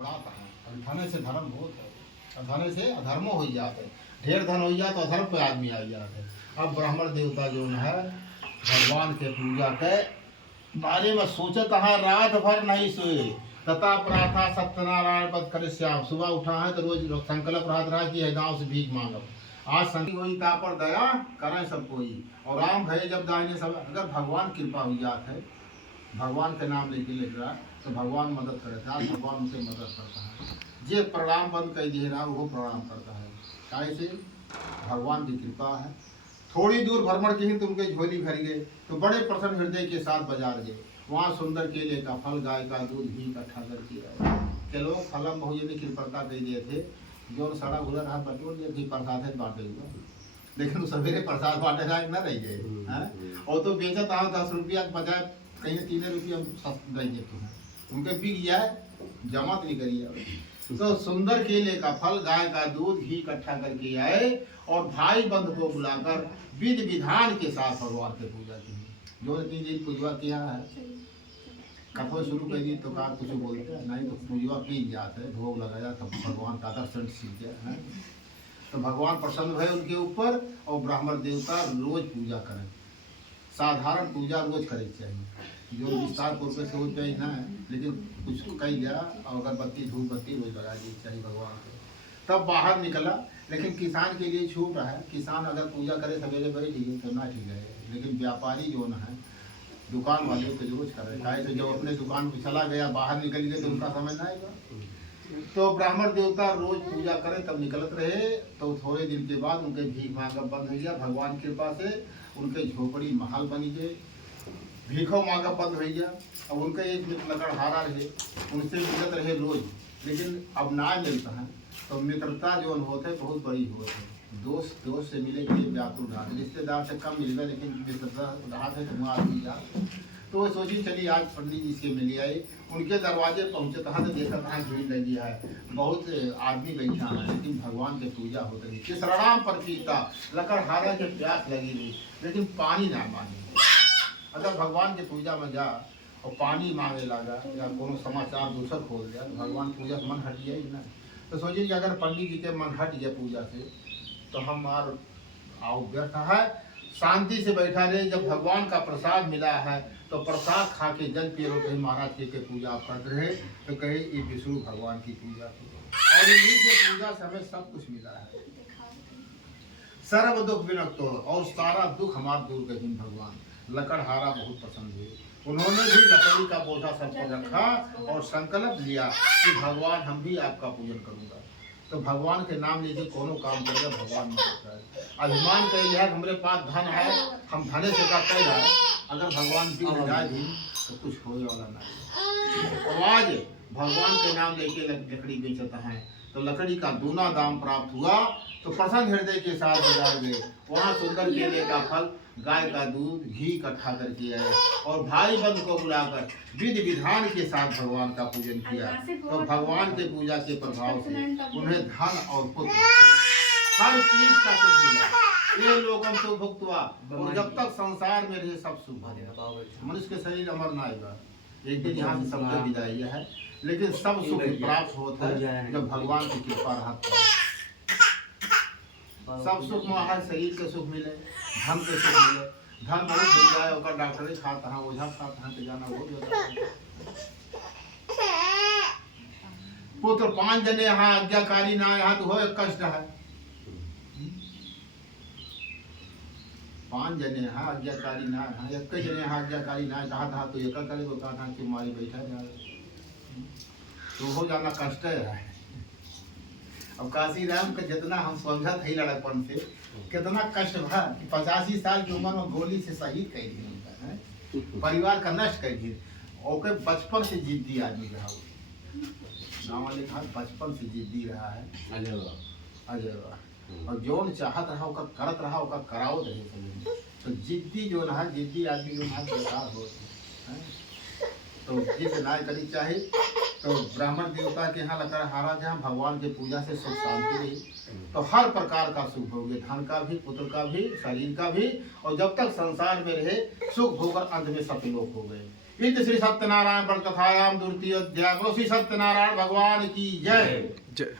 बढ़ाता है। अभी धन से धर्म बहुत है, धन से अधर्मो हो जाते है। ढेर धन हो जाए तो अधर्म पे आदमी आ जाते है। अब ब्राह्मण देवता जो है भगवान के पूजा के बारे में सोचत है, रात भर नहीं सोए। तथा प्राथा सत्यनारायण पद कर श्याम, सुबह उठा है तो रोज संकल्प रहा कि है गांव से भीख मांगो। आज संकल्प हुई ता पर दया करें सब कोई, और राम भय जब दाहिने सब। अगर भगवान कृपा हुई जात है, भगवान के नाम लेके लिख रहा तो भगवान मदद करता है। भगवान उनसे मदद करता है। जे प्रणाम बंद कर दिए रहा वो प्रणाम करता है। कैसे? भगवान की कृपा है। थोड़ी दूर भ्रमण की ही तुमके झोली भर गए तो बड़े प्रसन्न हृदय के साथ बाजार गए। वहाँ सुंदर केले का फल, गाय का दूध, घी इकट्ठा करके आए। के लोग फलम बहुजनी कृपणता दे दिए थे, जो सड़ा भूला रहा बटोर दिए थी, प्रसाद बांटे हुआ। लेकिन सवेरे प्रसाद बांटे लायक न रह गए। और तो बेचत आओ 10 रुपया के बजाय कहीं 3 रुपया दे देते हैं। उनके बिक जाए, जमा तो नहीं करिए। तो सुंदर केले का फल, गाय का दूध, घी इकट्ठा करके आए और भाई बंधु को बुलाकर विधि विधान के साथ भगवान की पूजा की। जो इतनी दिन पूजा किया है, कथो शुरू कर दी तो कहा कुछ बोलते हैं नहीं, तो पूजा की जाते है, भोग लगाया तब भगवान का दर्शन सीखे हैं। तो भगवान प्रसन्न भय उनके ऊपर और ब्राह्मण देवता रोज पूजा करें। साधारण पूजा रोज करे चाहिए, जो विस्तार पूर्व से हो चाहिए ना, लेकिन कुछ कही गया और अगरबत्ती धूप बत्ती रोज लगा दी चाहिए भगवान को। तब बाहर निकला। लेकिन किसान के लिए छूट है, किसान अगर पूजा करे सवेरे बड़े ठीक है तो ना ठीक है, लेकिन व्यापारी जो है दुकान वाले तो रोज कर रहे हैं। तो जब अपने दुकान पर चला गया, बाहर निकल गए तो उनका समय ना आएगा। तो ब्राह्मण देवता रोज पूजा करें तब निकलत रहे। तो थोड़े दिन के बाद उनके भीख मांगा बंद हो गया। भगवान की कृपा से उनके झोपड़ी महल बनी गए, भीखों मांगा बंद हो गया। अब उनका एक मित्र लकड़हारा रहे, उनसे मिलत रहे रोज। लेकिन अब ना मिलता है तो मित्रता जो होते बहुत बड़ी होती है। दोस्त दोस्त से मिले के लिए व्याकुल रहा, रिश्तेदार से कम मिल गए, लेकिन मित्रता रहा है तो आदमी जा। तो वो सोची चलिए आज पंडित जी से मिली आई। उनके दरवाजे पहुँचे कहाँ तो देखा कहाँ भीड़ लगी है, बहुत आदमी बैठा है, लेकिन भगवान की पूजा हो रही। किस राम पर पीता लकड़हारा के प्यास लगी रही, लेकिन पानी ना मांगे। अगर भगवान की पूजा में जा और पानी मांगे लगा या कोनो समाचार दूसर खोल दिया, भगवान पूजा से मन हट जाए ना। तो सोचिए कि अगर पंडित जी के मन हट जाए पूजा से तो हम और आओ व्यर्थ है। शांति से बैठा रहे। जब भगवान का प्रसाद मिला है तो प्रसाद खा के जल पिए रो, कहीं महाराज के पूजा आप करते रहे तो कहे ये विष्णु भगवान की पूजा की, और इन्हीं के पूजा से हमें सब कुछ मिला है। सर्व दुख विनक्तो, और सारा दुख हमारा दूर कर भगवान। लकड़हारा बहुत पसंद हुए। उन्होंने भी लकड़ी का बोझा सब पर रखा और संकल्प लिया कि भगवान हम भी आपका पूजन करूंगा। तो भगवान के नाम लीजिए, कोनो काम करेगा भगवान में। अभिमान कह लिया हमरे पास धन है, हम धने से का कह रहा है। अगर भगवान भी जाए भी तो कुछ होने वाला नहीं। आज भगवान के नाम लेके लकड़ी बेचता है तो लकड़ी का दूना दाम प्राप्त हुआ। तो प्रसन्न हृदय के साथ बाजार गए। वहाँ सुंदर केले का फल, गाय का दूध, घी इकट्ठा करके आए और भाई बंधु को बुलाकर विधि विधान के साथ भगवान का पूजन किया। तो भगवान के पूजा के प्रभाव से उन्हें धन और पुत्र हर चीज का सुख मिला। ये लोगों से भुगतवा, और जब तक संसार में रहे सब सुख भरेगा। मनुष्य के शरीर अमर न आएगा, एक दिन यहाँ से सबका विदाई है, लेकिन सब सुख प्राप्त होता है जब भगवान की कृपा रहती है। सब सुख में शरीर के सुख मिले, धन के सुख मिले। धन बहुत मिल जाए और डॉक्टर खाता है, ओझा खाता है तो जाना बहुत होता है। पुत्र 5 जने यहाँ आज्ञाकारी ना यहाँ तो हो एक कष्ट है। 5 जने यहाँ आज्ञाकारी ना यहाँ, एक जने यहाँ आज्ञाकारी ना कहा था तो एक करे को कहा था कि मारी बैठा जाए तो हो जाना कष्ट है। अब काशी राम का जितना हम समझा थे लड़कपन से, कितना कष्ट था कि 85 साल की उम्र में गोली से शहीद कर दिया उनका है, परिवार का नष्ट कर दिया। और बचपन से जिद्दी आदमी रहा वो, गाँव वाले कहा बचपन से जिद्दी रहा है। अजय और जो चाहत रहा होगा करत रहा होगा कराओ रहे सभी। तो जिद्दी जो रहा, जिद्दी आदमी जो रहा बेकार हो तो जिद ना करनी चाहिए। तो ब्राह्मण देवता के यहाँ लकड़हारा जहाँ भगवान की पूजा से सुख शांति रही तो हर प्रकार का सुख हो गया, धन का भी, पुत्र का भी, शरीर का भी, और जब तक संसार में रहे सुख भोग अंत में सतलोक हो गए। इत श्री सत्यनारायण पर कथायाम द्वितीय अध्याय। बोलो श्री सत्यनारायण भगवान की जय। जय।